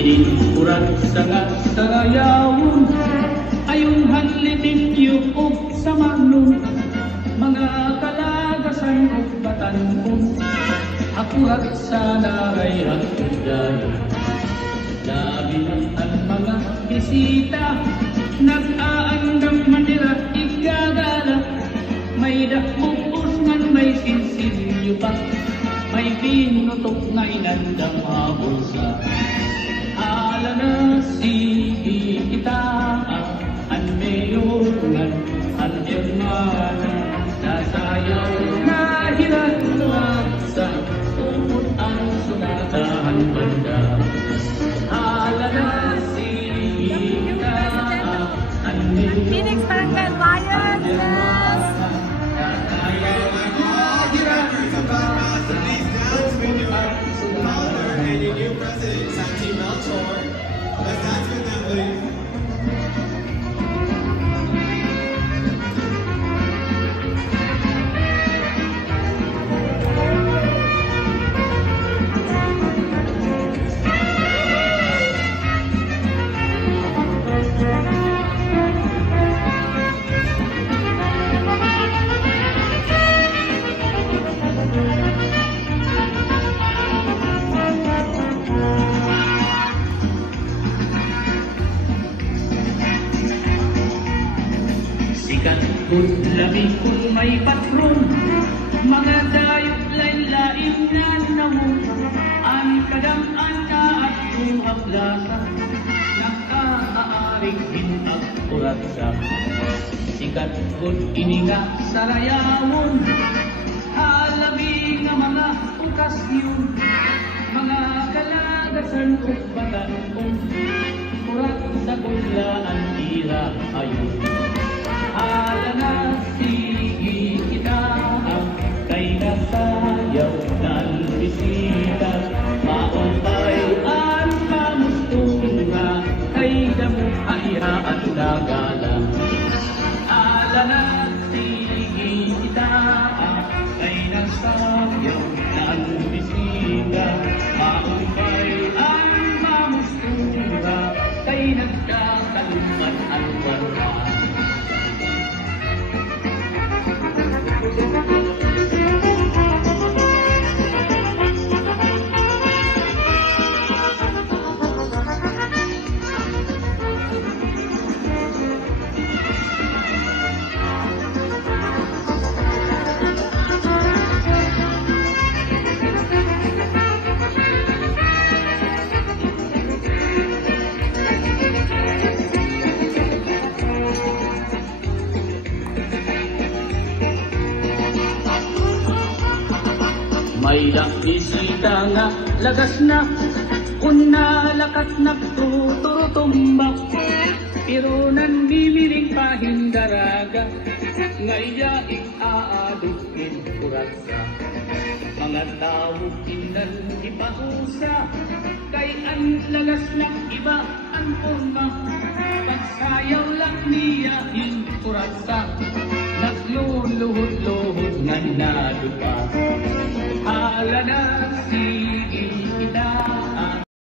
Ininpurat sa nga sarayawon, ayong hanlitin yuog sa magnum, mga kalagasan o batanon, akurat sa naray at kudaya. Labi ang mga bisita, nag-aandam manira igagala, may dakbukos ngan may sinsilyo pa, may pinutok na inandang mabulsa. Ala na sige kita, ang mayungan, ang hermana, nasayaw na hiratulak sa umot ang sunatahan banda. Ala na sige kita, ang mayungan, Phoenix Barangay Lions, yes! And your new president, Santi Melchor. Let's dance with them, please. Sikat kung labi kung may patron, mga dayot lain-lain na nawon, ang kadamaan ka at kung hablasa, nakaaring hinag uratsa. Sikat kung ininga sa rayawon, halabi nga mga okasyon, mga kalagasan o batanon, urat sa kudlaan tira ayon. Ala na sige kita, kay nasayaw na bisita, maumpay ang kamustura, kay damo ahira at nagala. Ala na sige kita, kay nasayaw na bisita, maumpay ang kamustura, kay nagkakaluman ang wala. May bisita nga lagas na, una lakat na tuturutumba, pero nanmimiring pahindaraga, ngayaing aadukin kuratsa. Mga tao tinan ipahusa, kay ang lagas ng iba ang forma, pagsayaw lang niya yung kuratsa, nagluluhod-luhod nga nadupa. Ala na